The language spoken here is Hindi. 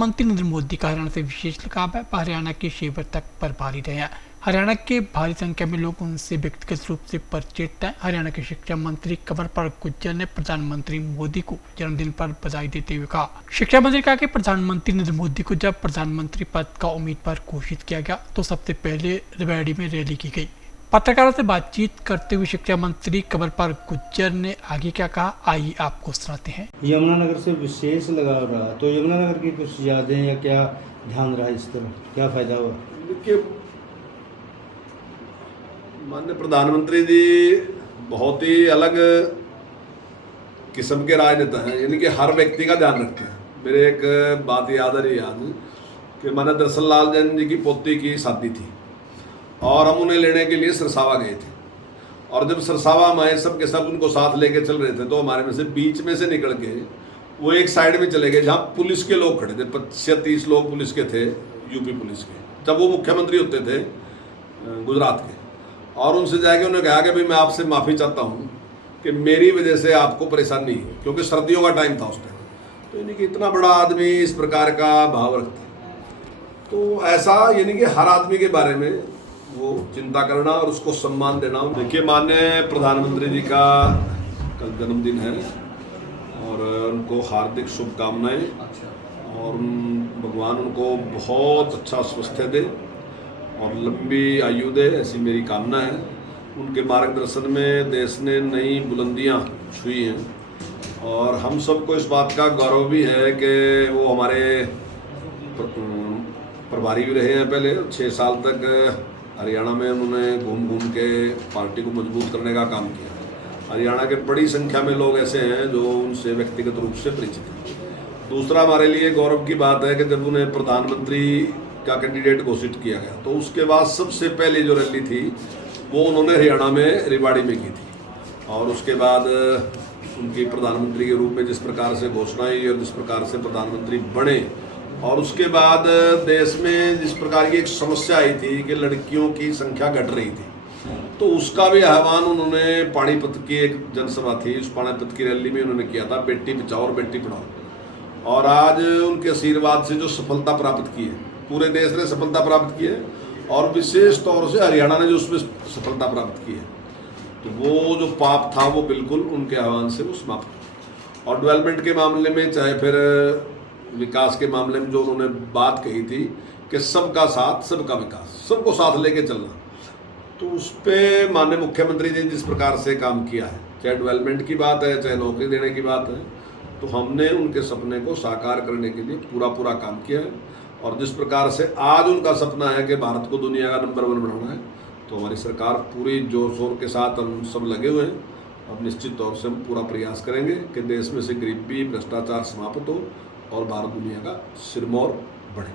प्रधानमंत्री नरेंद्र मोदी का हरियाणा से विशेष लगाव है। हरियाणा के शिविर तक प्रभारी रहे हैं। हरियाणा के भारी संख्या में लोग उनसे व्यक्तिगत रूप से परिचित हैं। हरियाणा के शिक्षा मंत्री कंवरपाल गुर्जर ने प्रधानमंत्री मोदी को जन्मदिन पर बधाई देते हुए कहा। शिक्षा मंत्री कहा कि प्रधानमंत्री नरेंद्र मोदी को जब प्रधानमंत्री पद का उम्मीदवार घोषित किया गया तो सबसे पहले रेवाड़ी में रैली की गई। पत्रकारों से बातचीत करते हुए शिक्षा मंत्री कंवरपाल गुर्जर ने आगे क्या कहा, आइए आपको सुनाते हैं। यमुनानगर से विशेष लगाव रहा, तो यमुनानगर की कुछ यादें या क्या ध्यान रहा, इस तरह क्या फायदा हुआ? देखिए, माननीय प्रधानमंत्री जी बहुत ही अलग किस्म के राजनेता हैं, यानी कि हर व्यक्ति का ध्यान रखते हैं। मेरे एक बात याद आ रही याद कि माननीय दर्शन लाल जैन जी की पोती की शादी थी और हम उन्हें लेने के लिए सरसावा गए थे। और जब सरसावा हम आए, सब के सब उनको साथ लेके चल रहे थे, तो हमारे में से बीच में से निकल के वो एक साइड में चले गए जहाँ पुलिस के लोग खड़े थे। 25-30 लोग पुलिस के थे, यूपी पुलिस के, जब वो मुख्यमंत्री होते थे गुजरात के। और उनसे जाके उन्होंने कहा कि भाई मैं आपसे माफ़ी चाहता हूँ कि मेरी वजह से आपको परेशानी है, क्योंकि सर्दियों का टाइम था उस टाइम। तो यानी कि इतना बड़ा आदमी इस प्रकार का भाव रखता है, तो ऐसा यानी कि हर आदमी के बारे में वो चिंता करना और उसको सम्मान देना। देखिए, माननीय प्रधानमंत्री जी का कल जन्मदिन है और उनको हार्दिक शुभकामनाएं, और भगवान उनको बहुत अच्छा स्वास्थ्य दे और लंबी आयु दे, ऐसी मेरी कामना है। उनके मार्गदर्शन में देश ने नई बुलंदियां छुई हैं और हम सबको इस बात का गौरव भी है कि वो हमारे प्रभारी भी रहे हैं। पहले 6 साल तक हरियाणा में उन्होंने घूम घूम के पार्टी को मजबूत करने का काम किया। हरियाणा के बड़ी संख्या में लोग ऐसे हैं जो उनसे व्यक्तिगत रूप से परिचित हैं। दूसरा, हमारे लिए गौरव की बात है कि जब उन्हें प्रधानमंत्री का कैंडिडेट घोषित किया गया तो उसके बाद सबसे पहले जो रैली थी वो उन्होंने हरियाणा में रेवाड़ी में की थी। और उसके बाद उनकी प्रधानमंत्री के रूप में जिस प्रकार से घोषणा हुई और जिस प्रकार से प्रधानमंत्री बने, और उसके बाद देश में जिस प्रकार की एक समस्या आई थी कि लड़कियों की संख्या घट रही थी, तो उसका भी आह्वान उन्होंने पानीपत की एक जनसभा थी, उस पानीपत की रैली में उन्होंने किया था, बेटी बचाओ और बेटी पढ़ाओ। और आज उनके आशीर्वाद से जो सफलता प्राप्त की है, पूरे देश ने सफलता प्राप्त की है और विशेष तौर से हरियाणा ने जो उसमें सफलता प्राप्त की है, तो वो जो पाप था वो बिल्कुल उनके आह्वान से वो समाप्त। और डेवलपमेंट के मामले में, चाहे फिर विकास के मामले में जो उन्होंने बात कही थी कि सबका साथ सबका विकास, सबको साथ लेके चलना, तो उस पर माननीय मुख्यमंत्री जी जिस प्रकार से काम किया है, चाहे डेवलपमेंट की बात है, चाहे नौकरी देने की बात है, तो हमने उनके सपने को साकार करने के लिए पूरा काम किया है। और जिस प्रकार से आज उनका सपना है कि भारत को दुनिया का नंबर 1 बनाना है, तो हमारी सरकार पूरी जोर शोर के साथ हम सब लगे हुए हैं। और निश्चित तौर से हम पूरा प्रयास करेंगे कि देश में से गरीबी, भ्रष्टाचार समाप्त हो और भारत दुनिया का सिरमौर बढ़े।